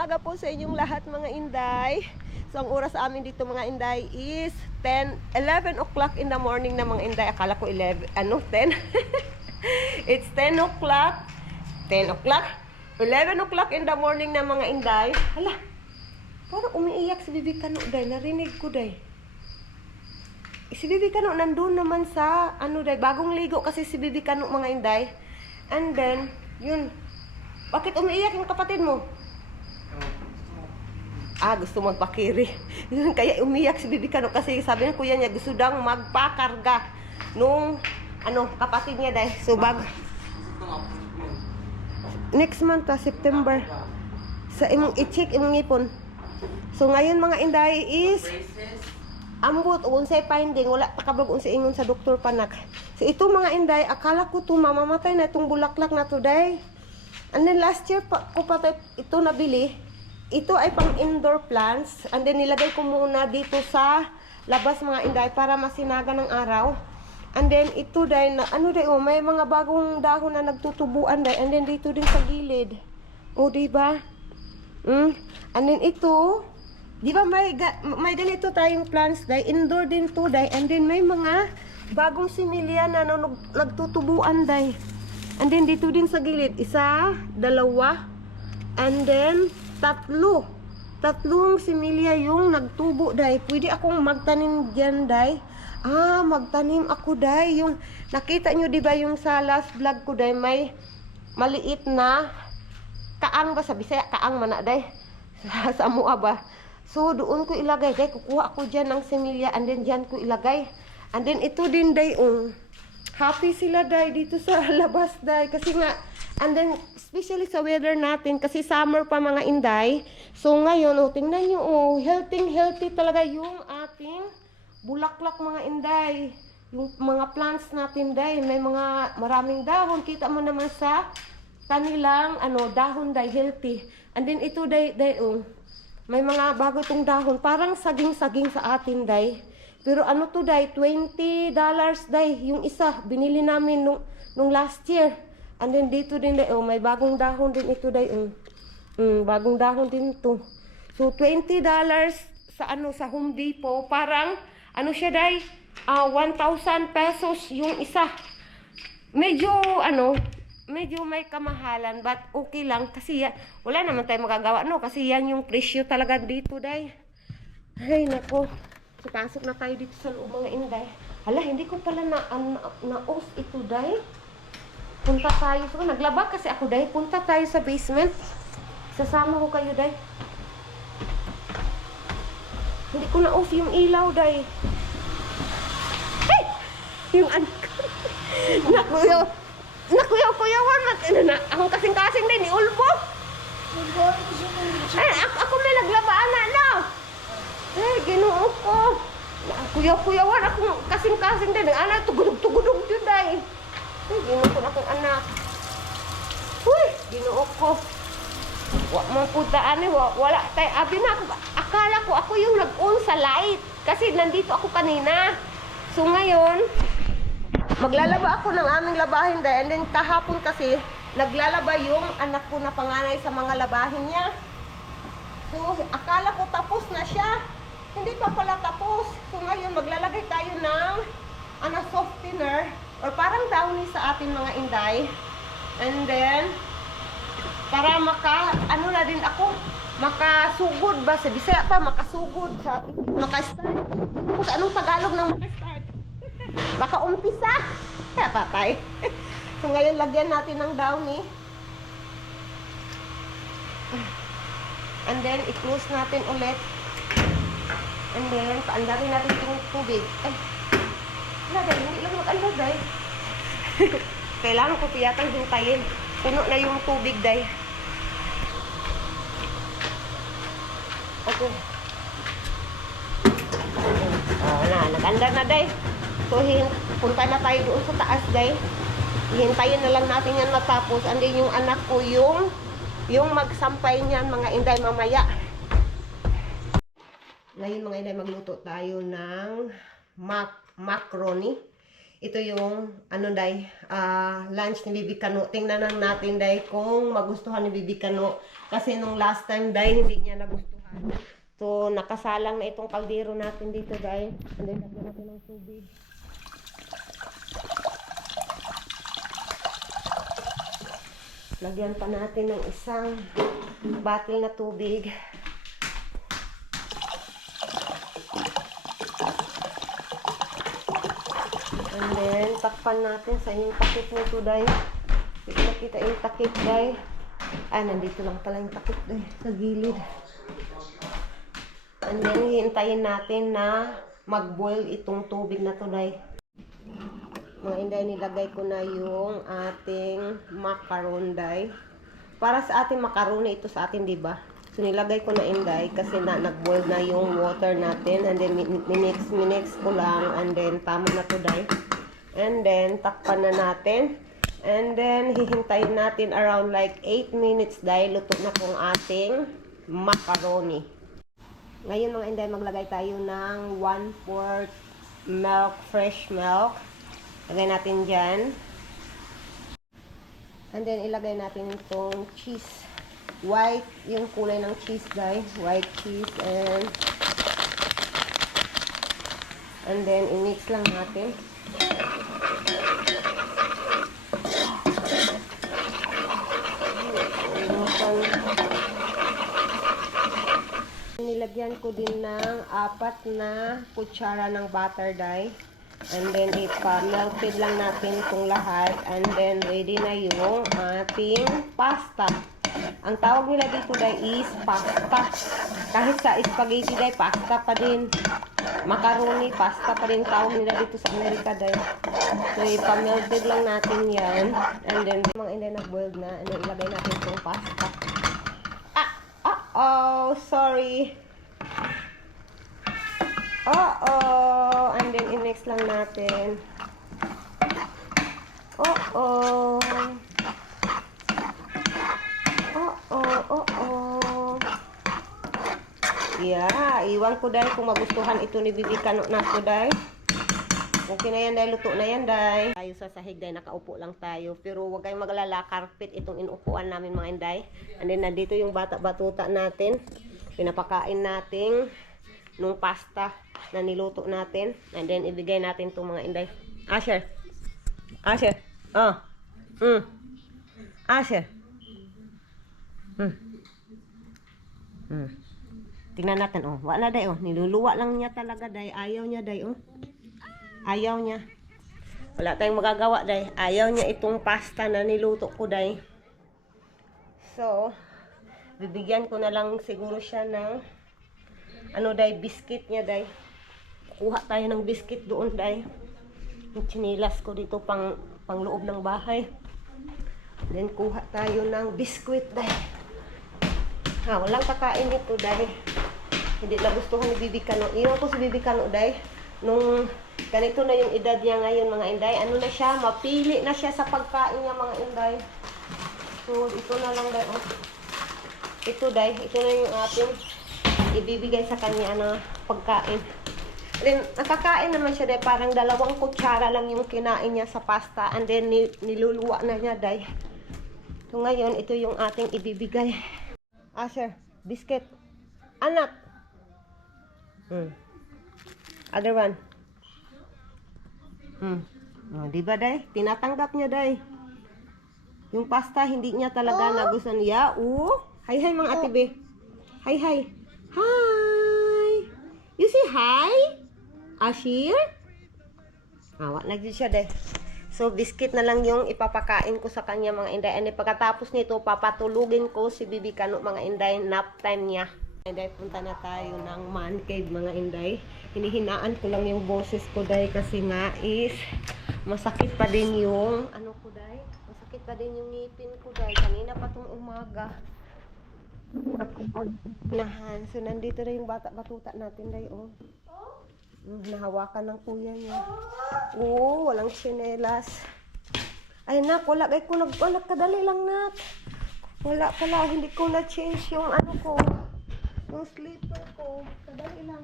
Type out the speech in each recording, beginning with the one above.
umaga po sa inyong lahat mga Inday. So ang oras sa amin dito mga Inday is 11 o'clock in the morning na mga Inday. Akala ko 10. It's 10 o'clock. 11 o'clock in the morning na mga Inday. Hala, parang umiiyak si Bibi Kano day. Narinig ko day. Si Bibi Kano nandun naman sa day, bagong ligo kasi si Bibi Kano mga Inday. And then, yun. Bakit umiiyak yung kapatid mo? Gusto magpakiri. Yun, kaya umiyak si Bibi Kano kasi sabi ng kuya niya gusto daw magpakarga nung kapatid niya dahil. So next month September sa imong i-check imong ipon. So ngayon mga Inday is ambot unsay finding wala pa kabag unsay ingon sa doktor panak. So ito mga Inday akala ko to mamamatay na itong bulaklak na today. And then last year ko pa ito nabili. Ito ay pang indoor plants. And then nilagay ko muna dito sa labas mga Inday para masinaga ng araw. And then ito day na may mga bagong dahon na nagtutubuan day. And then dito din sa gilid. Diba? And then ito, diba may ganito tayong plants day. Indoor din to day. And then may mga bagong similya na nagtutubuan day. And then dito din sa gilid, isa, dalawa, and then tatlong similya yung nagtubo day. Pwede akong magtanim diyan day. Magtanim ako day. Yung nakita nyo diba yung sa last vlog ko day, may maliit na kaang ba sa Bisaya, kaang mana day. Sa mua ba. So doon ko ilagay day, kukuha ako diyan ng similya and then diyan ko ilagay. And then ito din day happy sila day dito sa labas day kasi nga and then especially sa weather natin kasi summer pa mga Inday. So ngayon tingnan niyo healthy talaga yung ating bulaklak mga Inday. Yung mga plants natin day may mga maraming dahon, kita mo naman sa kanilang dahon day healthy. And then ito day may mga bago tong dahon parang saging-saging sa atin day. Pero to day, $20 day, yung isa, binili namin nung last year. And then dito din day, may bagong dahon din ito day, bagong dahon din ito. So $20 sa Home Depot, parang, siya day, 1,000 pesos yung isa. Medyo may kamahalan, but okay lang, kasi wala naman tayo magagawa, kasi yan yung presyo talaga dito day. Ay, nako. So, pasok na tayo dito sa loob mga Inday. Hala, hindi ko pala na-off ito, day. Punta tayo. So, naglaba kasi ako, day. Punta tayo sa basement. Sasama ko kayo, day. Hindi ko na-off yung ilaw, day. Hey! Yung anak ko. Nakuyaw-kuyawan. Ang kasing-kasing din, ni Ulbo. Ako may naglabaan na, Ginoo ko. Kuyaw-kuyawan akong kasing-kasing din. Anak, tugudog-tugudog yun, day. Ginoo ko na akong anak. Ginoo ko. Maputaan wala tayo. Abi na ako. Akala ko ako yung nag-on sa light. Kasi nandito ako kanina. So ngayon, maglalaba ako ng aming labahin, day. And then kahapon kasi, naglalaba yung anak ko na panganay sa mga labahin niya. So, akala ko tapos na siya. Hindi pa pala tapos. So, ngayon, maglalagay tayo ng softener or parang downy sa atin mga Inday. And then, para na din ako, makasugod ba? Sa Bisaya pa, makasugod. Makastart. Kung anong Tagalog ng makastart? Baka umpisa. Kaya patay. So, ngayon, lagyan natin ng downy. And then, i-close natin ulit. And then, paandarin natin yung tubig. Ay, wala dahil, hindi lang mag-andar dahil. Kailangan ko tiyatang hintayin. Puno na yung tubig dahil. Okay. Nag-andar na dahil. So, punta na tayo doon sa taas dahil. Hintayin na lang natin yan matapos. And then, yung anak ko yung magsampay niyan mga Inday mamaya. Ngayon mga Inday magluto tayo ng macaroni. ito yung, ano day, lunch ni Bibi Kano. Tingnan lang natin day kung magustuhan ni Bibi Kano. Kasi nung last time day, hindi niya nagustuhan. So, nakasalang na itong kaldero natin dito day. And then, lagyan natin ng tubig. Lagyan pa natin ng isang bottle na tubig. And then, takpan natin sa yung takip nito, day. Hindi nakita yung takip, day. Nandito lang pala yung takip, day. Sa gilid. And then, hintayin natin na mag-boil itong tubig na to, day. Mga inday, nilagay ko na yung ating macaron, day. Para sa ating macaroni, ito sa atin, diba? So, nilagay ko na inday kasi nag-boil na yung water natin. And then, minix ko lang. And then, tama na to, day. And then, takpan na natin. And then, hihintayin natin around like 8 minutes dahil luto na pong ating macaroni. Ngayon mga inday, maglagay tayo ng 1/4 milk, fresh milk. Lagay natin dyan. And then, ilagay natin itong cheese. White, yung kulay ng cheese dahil. White cheese and then, i-mix lang natin. Nilagyan ko din ng 4 na kutsara ng butter dye. And then melted lang natin itong lahat. And then ready na yung ating pasta. Ang tawag nila dito dye is pasta. Kahit sa spaghetti dye, pasta pa din. Macaroni, pasta pa rin tawag nila dito sa Amerika dye. So ipa-melted lang natin yan. And then mga inday nag-boiled na. And then ilagay natin itong pasta. Oh, sorry. And then i-mix lang natin. Yeah, iwan ko dahil kung magustuhan ito ni Bibi Kano na ko dahil. Okay na yan dahil, luto na yan dahil. Tayo sa sahig dahil, nakaupo lang tayo. Pero huwag kayong maglala, carpet itong inuupuan namin mga inday. And then nandito yung bata-batuta natin. Pinapakain natin nung pasta na niluto natin. And then ibigay natin itong mga inday. Asher. Asher. Asher. Tingnan natin, wala day, niluluwa lang niya talaga day. Ayaw niya day, Ayaw niya. Wala tayong magagawa day. Ayaw niya itong pasta na niluto ko day. So, bibigyan ko na lang siguro siya ng day, biscuit niya day. Kuha tayo ng biscuit doon day. Yung chinilas ko dito pang loob ng bahay. Then kuha tayo ng biscuit day. Walang kakain nito day. Hindi na gustuhan ni Bibi Kano. Iyon ko si Bibi Kano day. Nung ganito na yung edad niya ngayon mga inday, na siya, mapili na siya sa pagkain niya mga inday. So, ito na lang day. Ito day, ito na yung ating ibibigay sa kanya na pagkain. Then, nakakain naman siya day, parang 2 kutsara lang yung kinain niya sa pasta. And then, niluluwa na niya day. So, ngayon, ito yung ating ibibigay. Asher, biscuit. Anak. Other one. Diba day? Tinatanggap niya day. Yung pasta hindi niya talaga nagustuhan niya. Hi hi mga ate be. Hi hi. Hi. You say hi? Ashir? Wala na siya day. So biscuit na lang yung ipapakain ko sa kanya mga inday. And pagkatapos nito papatulugin ko si Bibi Kano mga inday. Nap time niya. Inday, punta na tayo ng man cave mga inday. Hinihinaan ko lang yung boses ko day kasi nga is masakit pa din yung ko day. Masakit pa din yung ngipin ko day. Kanina pa itong umaga. Nahan. So nandito na yung bata-batuta natin day nahawakan ng kuya niya. Walang tsinelas. Ay nak, wala kay ko nag-anak kadali lang nak. Wala pala, hindi ko na-change yung ko. Yung slipper ko. Kadali lang.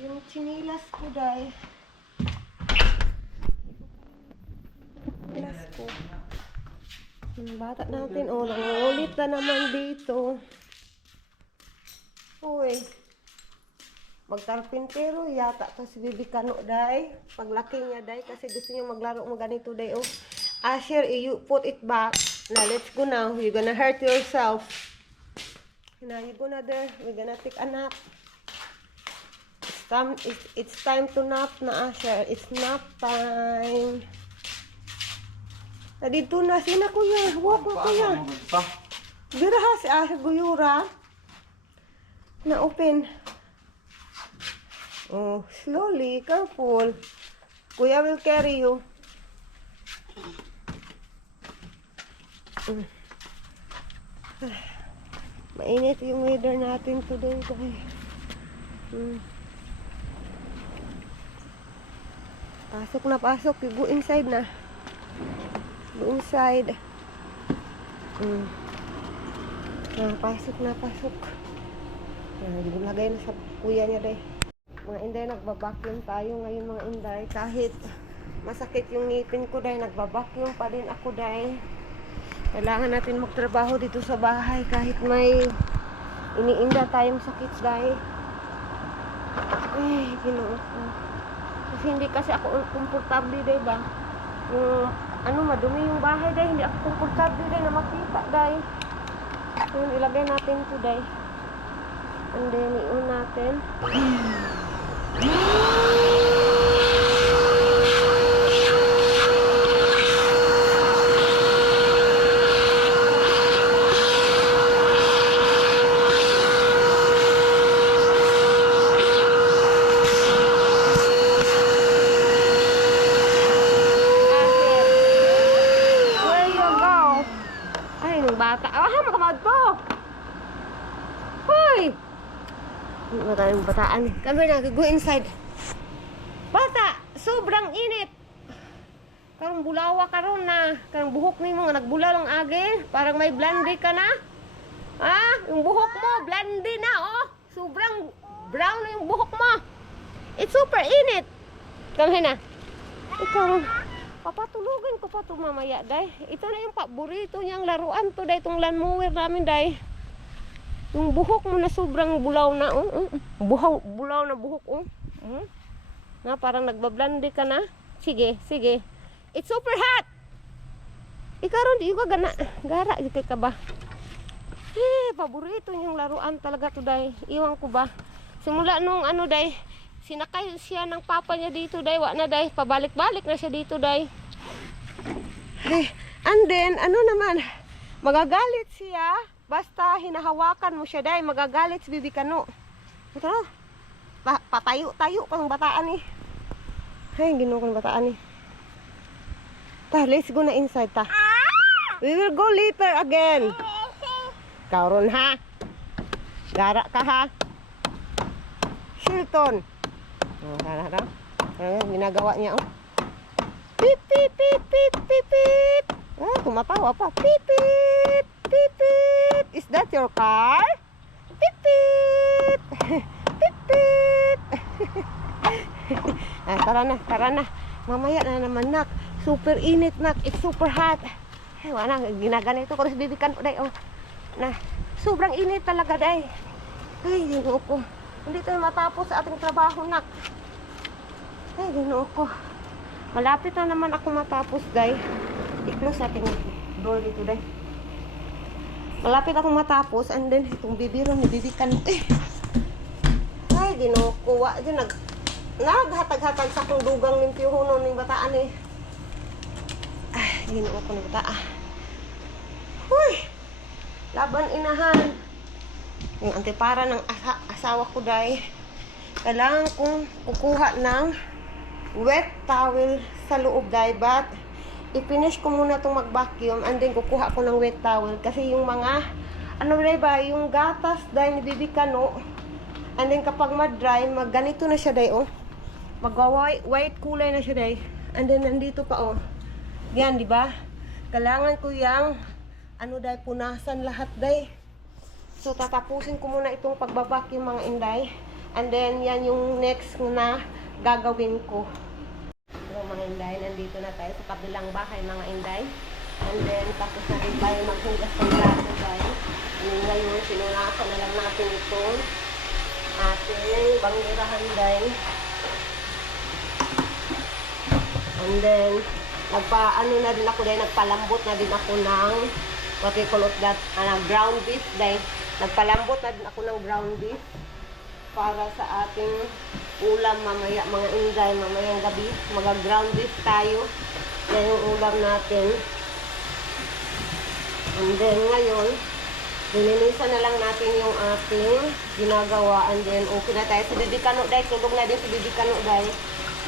Yung chinilas ko, day. Chinilas ko. Yung bata natin, oh, nangulit na naman dito. Uy. Magkarpintero yata to si Bibi Kano, day. Paglaki niya, day. Kasi gusto niya maglaro mo ganito, day, oh. Asher, you put it back. Now, let's go now. You're gonna hurt yourself. Now, you go na there. We're gonna take a nap. It's time to nap na, Asher. It's nap time. Dito na sina, kuya. Huwag mo, kuya. Biraha si Asher Guyura. Na-open. Oh, slowly. Careful. Kuya will carry you. Mainit yung weather natin today, guys. Pasok na pasok. You go inside na. Go inside. Pasok na pasok. Lagay na sa kuya niya, day. Mga inday, nagbabacuum tayo ngayon, mga inday. Kahit masakit yung ngipin ko, day, nagbabacuum pa din ako, day. Kailangan natin magtrabaho dito sa bahay kahit may iniinda tayong sakit, day. Ay, Ginoo ko. Kasi hindi kasi ako komportable, day, ba? Yung, madumi yung bahay, day. Hindi ako komportable, day, na makita, day. So, ilagay natin ito, day. And then, iun natin. Bata. Makamad to. Hoy! Maraming bataan. Kami na, go inside. Bata, sobrang init. Karong bulawa karon na. Karong buhok ni mo nga nagbula lang agi. Parang may blondie ka na. Ha? Yung buhok mo, blondie na, oh. Sobrang brown na yung buhok mo. It's super init. Kami na. Ikaw, papatulugin ko pa ito mamaya, day. Ito na yung paborito niyang laruan to, day. Itong lawn mower namin, day. Yung buhok mo na sobrang bulaw na, oh. Bulaw na buhok, oh. Na, parang nagbablandi ka na. Sige, sige. It's super hot. Ikaw ron, di ka gana. Gara, di ka ba? Paborito niyang laruan talaga to, day. Iwan ko ba? Simula nung day. Sinakay siya ng papa niya dito, day. Wa na, day. Pabalik-balik na siya dito, day. And then, naman, magagalit siya. Basta hinahawakan mo siya, day. Magagalit si Bibi Kano. Ito na. Patayo-tayo pang bataan eh. Ay, Ginoo kong bataan eh. Let's go na inside, ta. We will go later again. Kauron, ha? Gara ka, ha? Shilton. Ginagawa niya, oh. Pip, pip, pip, pip, pip, pip. Tumatawa pa. Pip, pip, pip, pip. Is that your car? Pip, pip. Pip, pip. Tara na. Mamaya na naman, nak. Super init, nak. It's super hot. Ay, wala, ginaganito ko. Bibi Kano, day, oh. Na, sobrang init talaga, day. Ay, Ginoo ko. Hindi tayo matapos sa ating trabaho, nak. Ay, Ginoo ko. Malapit na naman ako matapos, day. I-close ating door dito, day. Malapit ako matapos, and then itong bibiro ni Bibi Kano. Ay, Ginoo ko. Naghatag-hatag sa kong dugang ng piyuhunon ng bataan, eh. Ay, Ginoo ko ng bataan. Huy! Laban, inahan. Yung antipara ng asawa ko, day. Kailangan kong kukuha ng wet towel sa loob, day. But i-finish ko muna itong mag-vacuum, and then kukuha ko ng wet towel. Kasi yung mga, day ba, yung gatas, day, ni Bibi Kano. And then kapag ma-dry, ganito na siya, day, oh. Mag-white kulay na siya, day. And then nandito pa, oh. Yan, di ba? Kailangan ko yung, day, punasan lahat, day. So, tatapusin ko muna itong pagbabacuum, mga inday. And then, yan yung next na gagawin ko. So, mga inday, nandito na tayo sa kabilang bahay, mga inday. And then, tapos na rin tayo maghugas ng plato, guys. And ngayon, sinunasan na lang natin ito. Ating banggirahan, guys. And then, ano na din ako, dahil nagpalambot na din ako ng what we call that, ground beef, dahil nagpalambot na din ako ng ground beef para sa ating ulam mamaya, mga inday, mamayang gabi. Mag-ground beef tayo. Yan yung ulam natin. And then, ngayon, dininisan na lang natin yung ating ginagawa. And then, okay na tayo. Si Bibi Kano, dahil tulog na din si Bibi Kano, dahil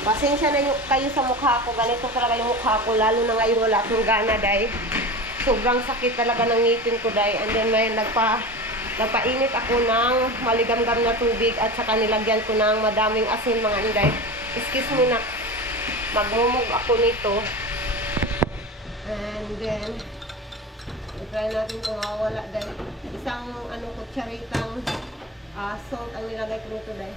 pasensya na yung, kayo sa mukha ko. Ganito talaga yung mukha ko. Lalo na ngayon wala akong gana, dahil sobrang sakit talaga ng ngipin ko, dahil. And then, may nagpainit ako ng maligamgam na tubig at saka nilagyan ko ng madaming asin, mga inday. Excuse me na. Magmumog ako nito. And then, try natin kung mawala, dahil isang kutsaritang salt ang nilagay ko nito, dahil.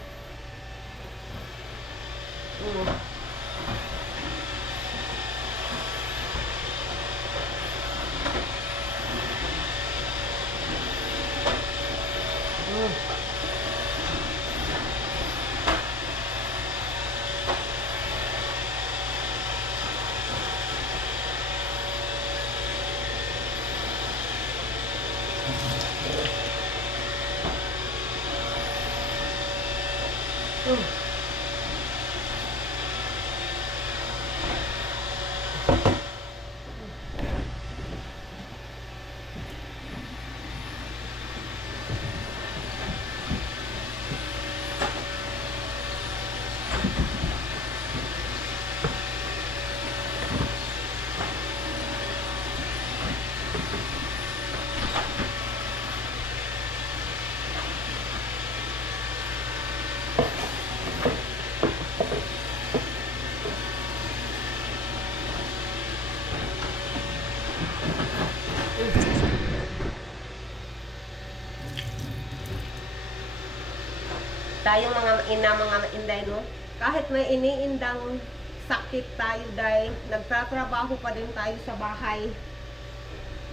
Tayong mga ina, mga inday, no? Kahit may iniindang sakit tayo, dahil nagtatrabaho pa din tayo sa bahay.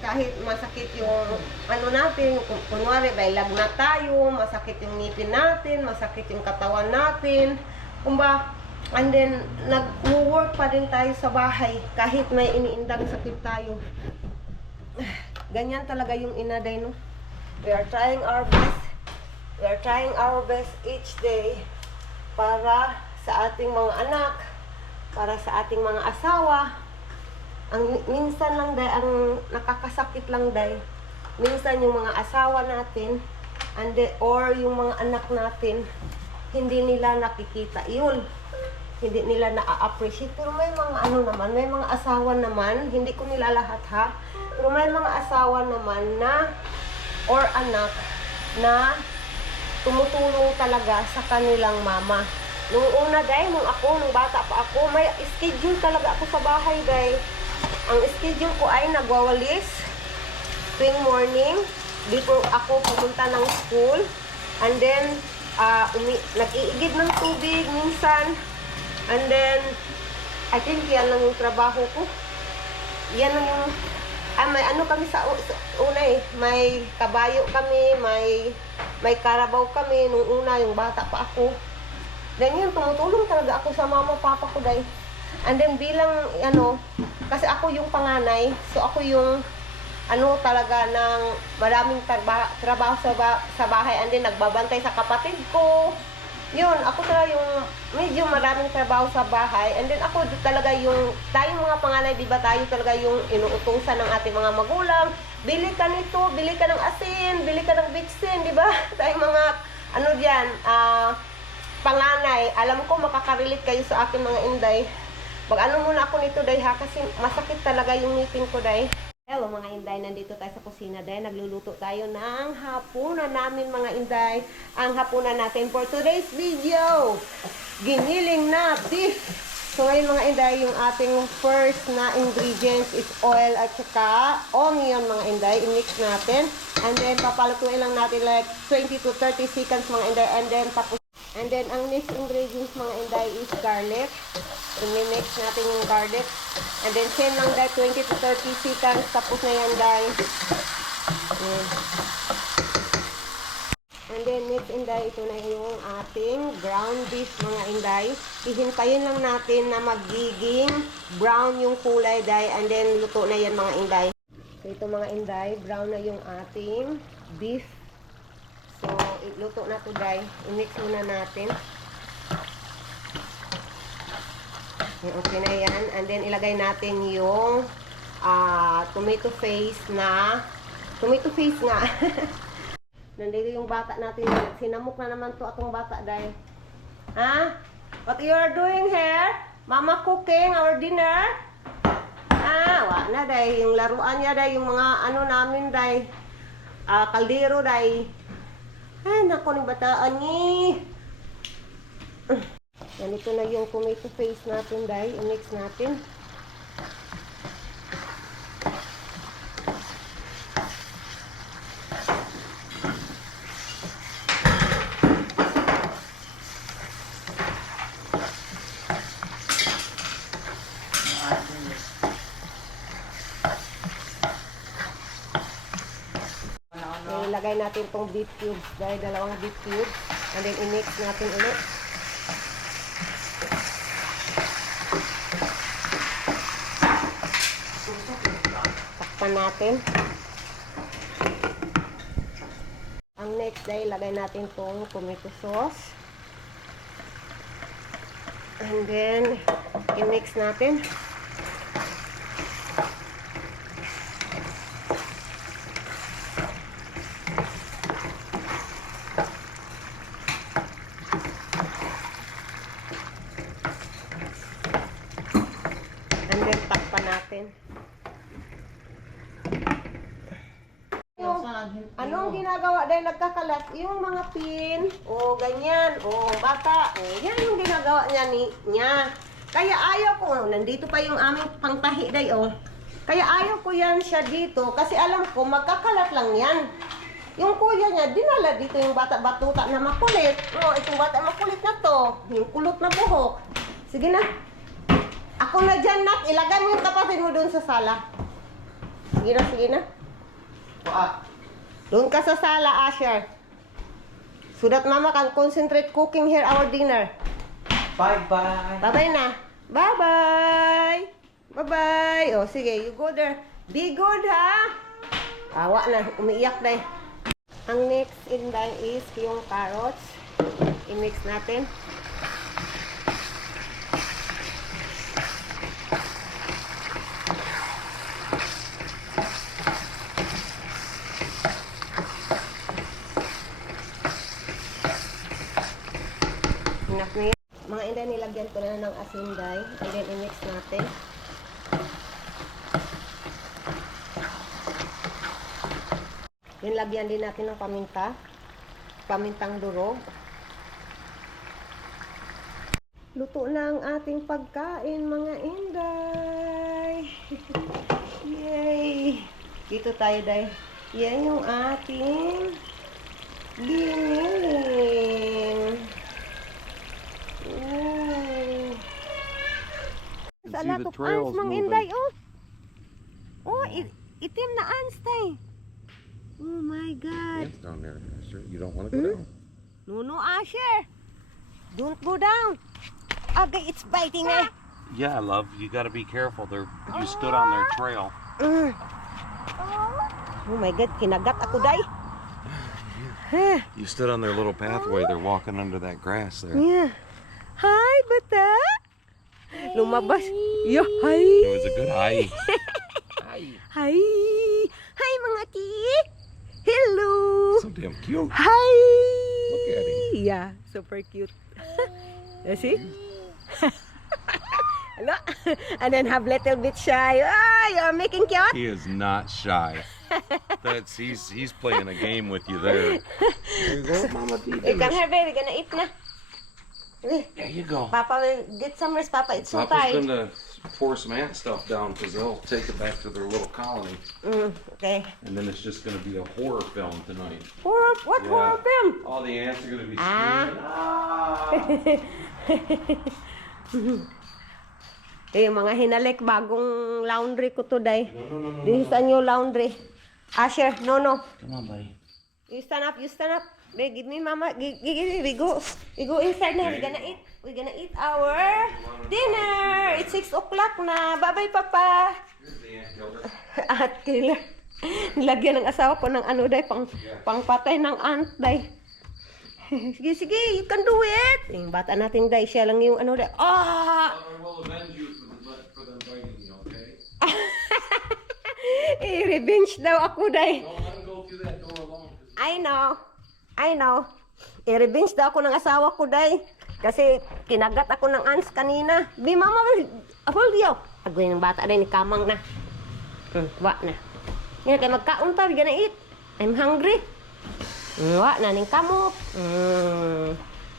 Kahit masakit yung natin, kunwari, may lagnat tayo, masakit yung ngipin natin, masakit yung katawan natin. And then, nag-work pa din tayo sa bahay, kahit may iniindang sakit tayo. Ganyan talaga yung inaday, no? We are trying our best. We are trying our best each day para sa ating mga anak, para sa ating mga asawa. Ang minsan lang day, ang nakakasakit lang day, minsan yung mga asawa natin or yung mga anak natin, hindi nila nakikita yun. Hindi nila na-appreciate. Pero may mga naman, may mga asawa naman, hindi ko nila lahat ha, pero may mga asawa naman na or anak na tumutulong talaga sa kanilang mama. Nung una, day, nung bata pa ako, may schedule talaga ako sa bahay, day. Ang schedule ko ay nagwawalis tuwing morning before ako pumunta ng school. And then, nag-iigib ng tubig minsan. And then, I think yan lang yung trabaho ko. Yan lang yung, may kami sa una eh. May kabayo kami, may karabaw kami nung una, yung bata pa ako. Then yun, tumutulong talaga ako sa mama, papa ko, day. And then bilang, kasi ako yung panganay, so ako yung, talaga ng maraming trabaho sa bahay. And then nagbabantay sa kapatid ko. Yun, ako talaga yung medyo maraming trabaho sa bahay. And then ako talaga yung, tayong mga panganay, di ba, tayo talaga yung inuutusan ng ating mga magulang. Bili ka nito, bili ka ng asin, bili ka ng bitsin, di ba? Tayong mga, panganay. Alam ko makaka-relate kayo sa akin, mga inday. Mag-ano muna ako nito, day, ha? Kasi masakit talaga yung ngipin ko, day. Hello, mga inday. Nandito tayo sa kusina, day. Nagluluto tayo ng hapunan namin, mga inday. Ang hapunan natin for today's video, giniling na beef. So, ngayon, mga inday, yung ating first na ingredients is oil at saka onion, mga inday. I-mix natin. And then, papalutuin lang natin like 20 to 30 seconds, mga inday. And then, tapos And then, ang next ingredients mga inday is garlic. I-mix natin yung garlic. And then, same lang day, 20 to 30 seconds. Tapos na yan day. And then, next inday, ito na yung ating ground beef mga inday. Ihintayin lang natin na magiging brown yung kulay day. And then, luto na yan mga inday. So, ito mga inday, brown na yung ating beef. So, luto na ito day. I-mix muna natin. Okay na yan. And then, ilagay natin yung tomato paste nga. Nandito yung bata natin. Sinamok na naman to atong bata day. Ha? What you are doing here? Mama cooking our dinner? Wala na day. Yung laruan niya day. Yung mga ano namin day. Kaldero day. Ay, naku ng bataan ni. Yan, ito na yung tomato paste natin, day. I-mix natin. Ilagay natin tong beef cubes dahil dalawang beef cubes and then i-mix natin ulit. Takpan natin. Ang next dahil ilagay natin tong tomato sauce and then i-mix natin. Anong ginagawa dahil nagkakalat? Yung mga pin, o ganyan, o bata, o yan yung ginagawa niya. Kaya ayaw ko, nandito pa yung aming pangtahi day, o. Kaya ayaw ko yan siya dito, kasi alam ko, magkakalat lang yan. Yung kuya niya, dinala dito yung bata-batuta na makulit. O, itong bata makulit na to, yung kulot na buhok. Sige na. Ako na dyan, nak. Ilagay mo yung kapatid mo doon sa sala. Sige na, sige na. Doon ka sa sala, Asher. So that mama can concentrate cooking here our dinner. Bye-bye. Bye-bye na. Bye-bye. Bye-bye. O, sige, you go there. Be good, ha? Awa na, umiiyak na eh. Ang next inday is yung carrots. I-mix natin. Mga inday, nilagyan ko na ng asin day. And then i-mix natin. Then lagyan din natin ng paminta. Pamintang durog. Luto na ang ating pagkain mga inday. Yay! Dito tayo day. Yan yung ating giniling. A lot of ants, Mang Inday, oh. Oh, itim na ants, tay. Oh my God. Ants down there, Asher. You don't want to go down. No, Asher. Don't go down. Okay, it's biting me. Yeah, love. You got to be careful. You stood on their trail. Oh my God, kinagat ako, day. You stood on their little pathway. They're walking under that grass there. Yeah. Hi, bata. Lumabas. Yo, hi. It was a good hi. Hi. Hi. Hi, mga kik. Hello. So damn cute. Hi. Look at him. Yeah, super cute. You see? Hello. And then have little bit shy. Ah, you're making cute. He is not shy. He's playing a game with you there. There you go, Mama. You come here, baby. Gonna eat na. There you go. Papa will get some rest, Papa. It's so Papa's tired. gonna pour some ant stuff down because they'll take it back to their little colony. Okay. And then it's just going to be a horror film tonight. Horror? What horror film? All the ants are going to be Ah. screaming. Eh, mga hinalik, bagong laundry ko today. This is a new laundry. Asher, no. Come on, buddy. You stand up. Babe, give me mama. We go inside now. We're gonna eat our dinner. It's 6 o'clock na. Bye-bye, Papa. Here's the ant killer. At killer. Nilagyan ng asawa ko ng ano, day, pangpatay ng ant, day. Sige, you can do it. Yung bata natin, day, siya lang yung ano, day. Ah! I will avenge you for them biting you, okay? I-revenge daw ako, day. Don't let them go through that door alone. I know. I-revenge daw ako ng asawa ko, day. Kasi kinagat ako ng ants kanina. Bi, mama, hold you. Agoy ng bata, day, ni kamang na. Wa na. Ngayon, kayo magkaon ta, we gonna eat. I'm hungry. Wa na, ning kamot.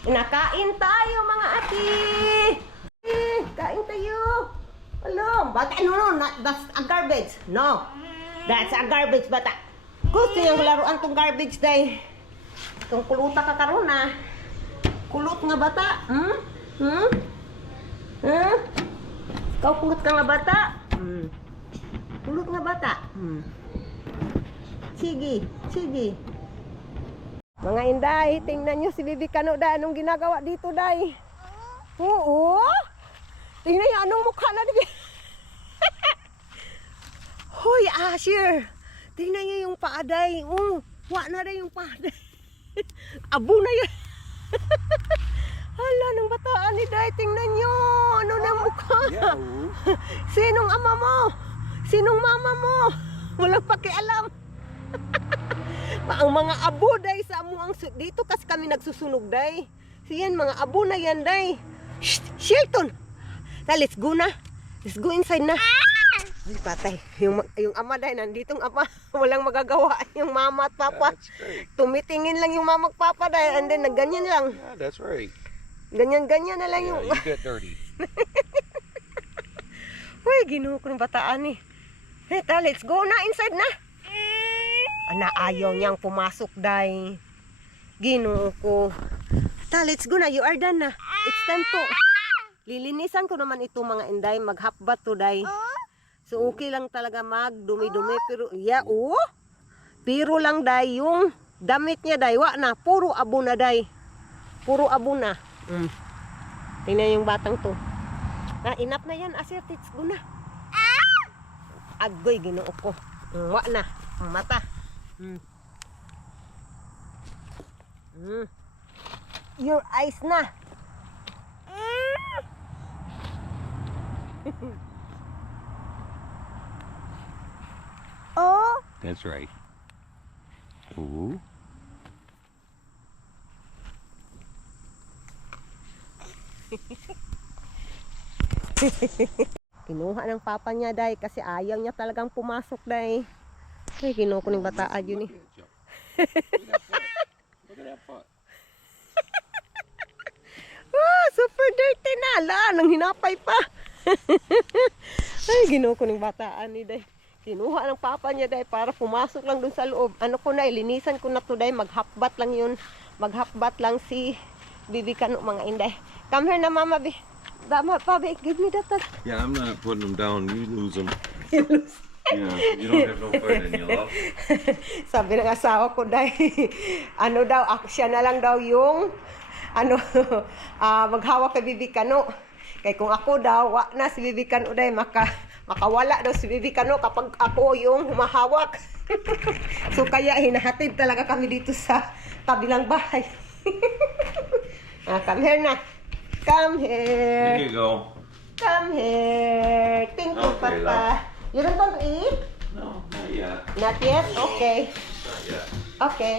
Nakain tayo, mga ati. Kain tayo. Alam, bata, no, that's a garbage. No, that's a garbage, bata. Gusto yung laruan tong garbage, day. Itong kuluta ka karon na. Kulot nga bata. Ikaw kulot ka nga bata. Kulot nga bata. Sige. Mga inday, tingnan nyo si Bibi Kano, day. Anong ginagawa dito, day? Oo. Tingnan nyo, anong mukha na ni Hoy, Asher. Tingnan nyo yung paaday. Wa na rin yung paaday. Abo na yun. Hala, ng bataan ni day. Tingnan nyo. Ano na mukha? Sinong ama mo? Sinong mama mo? Walang pakialam. Ang mga abo, day, sa amuang dito kasi kami nagsusunog, day. Siyan, mga abo na yan, day. Shh, Shelton. Let's go na. Let's go inside na. Ay, patay. Yung ama, day, nanditong ama. Walang magagawa. Yung mama at papa. Tumitingin lang yung mama at papa, day. And then, nagganyan lang. Yeah, that's right. Ganyan na lang Yeah, yung... you get dirty. Uy, ginuho ko ng bataan eh. Heta, let's go na. Inside na. Ana, ayaw niyang pumasok, day. Ginuho ko. Ta, let's go na. You are done na. It's time to... Lilinisan ko naman ito, mga inday. Maghapbat to, day. So, okay lang talaga magdumi-dumi. Pero, pero lang, day, yung damit niya, day. Wa na. Puro abo na, day. Puro abo na. Tingnan yung batang to. Enough na yan. Asir, let's go na. Agoy, ginoo ko. Wa na. Ang mata. Your eyes na. Oh. That's right. Ooh. Kinuha ng papa niya, day, kasi ayaw niya talagang pumasok, day. Ay, kinuha ko ng bataan yun eh. Look at that foot. Super dirty na. Nang hinapay pa. Ay, kinuha ko ng bataan ni day. Kinuha ng papa niya, day, para pumasok lang dun sa loob. Ano ko na, linisan ko na to, day. Maghapbat lang yun. Maghapbat lang si Bibi Kano, mga inday. Come here na, mama, Bi. Mama, Pabi, give me that. Yeah, I'm not putting them down. You lose them. Yeah, you don't have no fight in you, love. Sabi ng asawa ko, day, ano daw, siya na lang daw yung, maghawak kay Bibi Kano. Kaya kung ako daw, na si Bibi Kano, day, makawala daw si Bibi Kano kapag ako yung humahawak. So, kaya hinahatid talaga kami dito sa kabilang bahay. Come here na. Come here. Here you go. Come here. Thank you, Okay, Papa. love. You don't want to eat? No, not yet. Not yet? Okay. Not yet. Okay.